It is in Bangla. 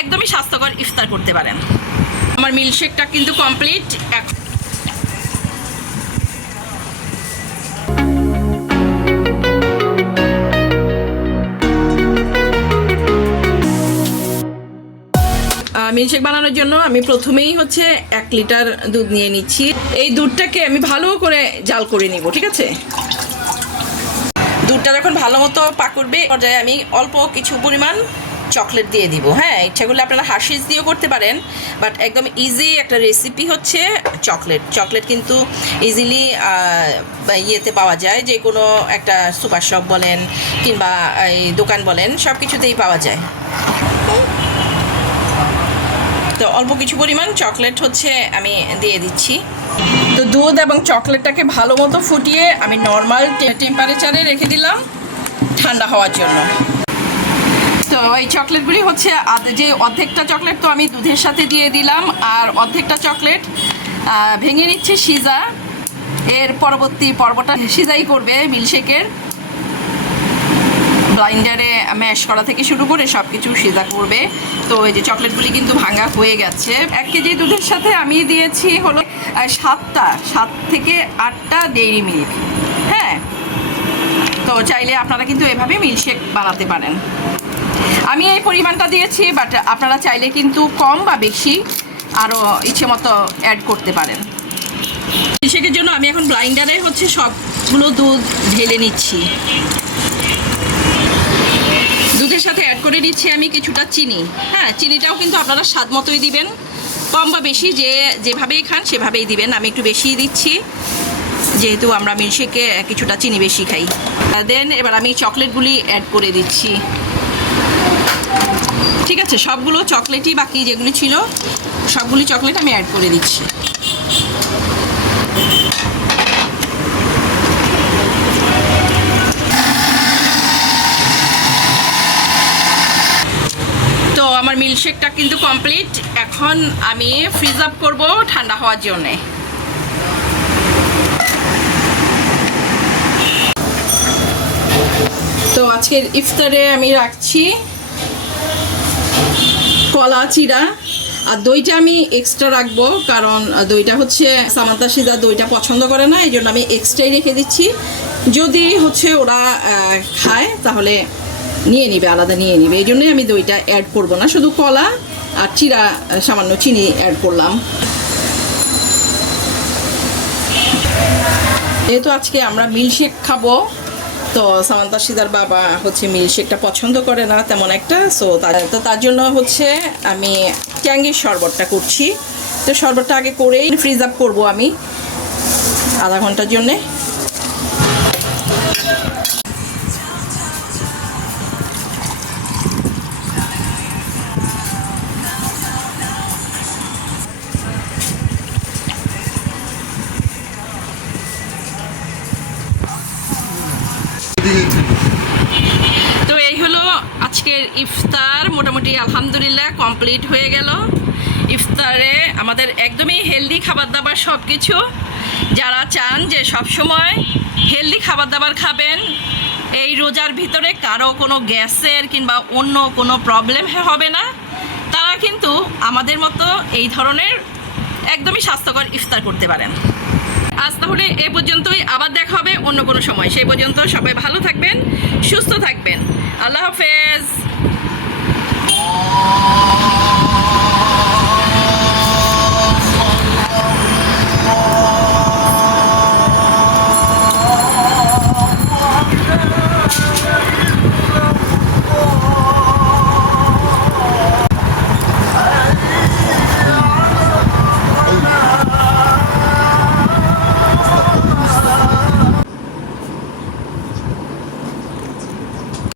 একদমই স্বাস্থ্যকর ইফতার করতে পারেন। আমার মিল্কশেকটা কিন্তু কমপ্লিট মিল্কশেক বানানোর জন্য আমি প্রথমেই হচ্ছে এক লিটার দুধ নিয়ে নিচ্ছি। এই দুধটাকে আমি ভালো করে জাল করে নিব, ঠিক আছে? দুধটা যখন ভালো মতো পাকুড়বে পর্যায়ে আমি অল্প কিছু পরিমাণ চকলেট দিয়ে দিব। হ্যাঁ ইচ্ছা করলে আপনারা হার্শিস দিয়েও করতে পারেন বাট একদম ইজি একটা রেসিপি হচ্ছে চকলেট চকলেট কিন্তু ইজিলি ইয়েতে পাওয়া যায়, যে কোনো একটা সুপার শপ বলেন কিংবা এই দোকান বলেন সব কিছুতেই পাওয়া যায়। তো অল্প কিছু পরিমাণ চকলেট হচ্ছে আমি দিয়ে দিচ্ছি। তো দুধ এবং চকলেটটাকে ভালো মতো ফুটিয়ে আমি নর্মাল টেম্পারেচারে রেখে দিলাম ঠান্ডা হওয়ার জন্য। তো এই চকলেটগুলি হচ্ছে যে অর্ধেকটা চকলেট তো আমি দুধের সাথে দিয়ে দিলাম, আর অর্ধেকটা চকলেট ভেঙে নিচ্ছে সিজা। এর পরবর্তী পর্বটা সিজাই করবে মিল্কশেকের। ব্লাইন্ডারে ম্যাশ করা থেকে শুরু করে সব কিছু সিজা করবে। তো এই যে চকলেটগুলি কিন্তু ভাঙা হয়ে গেছে। এক কেজি দুধের সাথে আমি দিয়েছি হলো সাতটা, সাত থেকে আটটা ডেইরি মিল্ক হ্যাঁ? তো চাইলে আপনারা কিন্তু এভাবে মিল্কশেক বানাতে পারেন। আমি এই পরিমাণটা দিয়েছি বাট আপনারা চাইলে কিন্তু কম বা বেশি আরও ইচ্ছে মতো অ্যাড করতে পারেন। মিল্কশেকের জন্য আমি এখন ব্লাইন্ডারে হচ্ছে সবগুলো দুধ ঢেলে নিচ্ছি। দুধের সাথে অ্যাড করে দিচ্ছি আমি কিছুটা চিনি। হ্যাঁ চিনিটাও কিন্তু আপনারা স্বাদ মতোই দিবেন। কম বা বেশি যে, যেভাবেই খান সেভাবেই দিবেন। আমি একটু বেশিই দিচ্ছি, যেহেতু আমরা মিল্কশেকে কিছুটা চিনি বেশি খাই। দেন এবার আমি চকলেটগুলি অ্যাড করে দিচ্ছি। ঠিক আছে, সবগুলো চকলেটই বাকি যেগুলো ছিল, সবগুলি চকলেট আমি অ্যাড করে দিচ্ছি। তো আমার মিল্কশেকটা কিন্তু কমপ্লিট এখন আমি ফ্রিজ আপ করব ঠান্ডা হওয়ার জন্যে। তো আজকের ইফতারে আমি রাখছি। কলা, চিরা, আর দইটা আমি এক্সট্রা রাখব, কারণ দইটা হচ্ছে সামান্তা সিদা দইটা পছন্দ করে না এই জন্য আমি এক্সট্রাই রেখে দিচ্ছি। যদি হচ্ছে ওরা খায়, তাহলে নিয়ে নিবে, আলাদা নিয়ে নিবে। এই জন্যই আমি দইটা অ্যাড করব না, শুধু কলা আর চিরা সামান্য চিনি অ্যাড করলাম। যেহেতু আজকে আমরা মিল্কশেক খাব তো সামান্তা সিদার বাবা হচ্ছে মিল্কশেকটা পছন্দ করে না তেমন একটা সো তো তার জন্য হচ্ছে আমি ট্যাঙ্গির শরবতটা করছি। তো শরবতটা আগে করেই ফ্রিজ আপ করব আমি আধা ঘণ্টার জন্যে। তো এই হলো আজকের ইফতার। মোটামুটি আলহামদুলিল্লাহ কমপ্লিট হয়ে গেল। ইফতারে আমাদের একদমই হেলদি খাবার দাবার সব কিছু যারা চান যে সব সময় হেলদি খাবার দাবার খাবেন, এই রোজার ভিতরে কারও কোনো গ্যাসের কিংবা অন্য কোনো প্রবলেম হবে না। তারা কিন্তু আমাদের মতো এই ধরনের একদমই স্বাস্থ্যকর ইফতার করতে পারেন। আজ তাহলে এ পর্যন্তই। আবার দেখা হবে অন্য কোনো সময়। সেই পর্যন্ত সবাই ভালো থাকবেন, সুস্থ থাকবেন। আল্লাহ হাফেজ।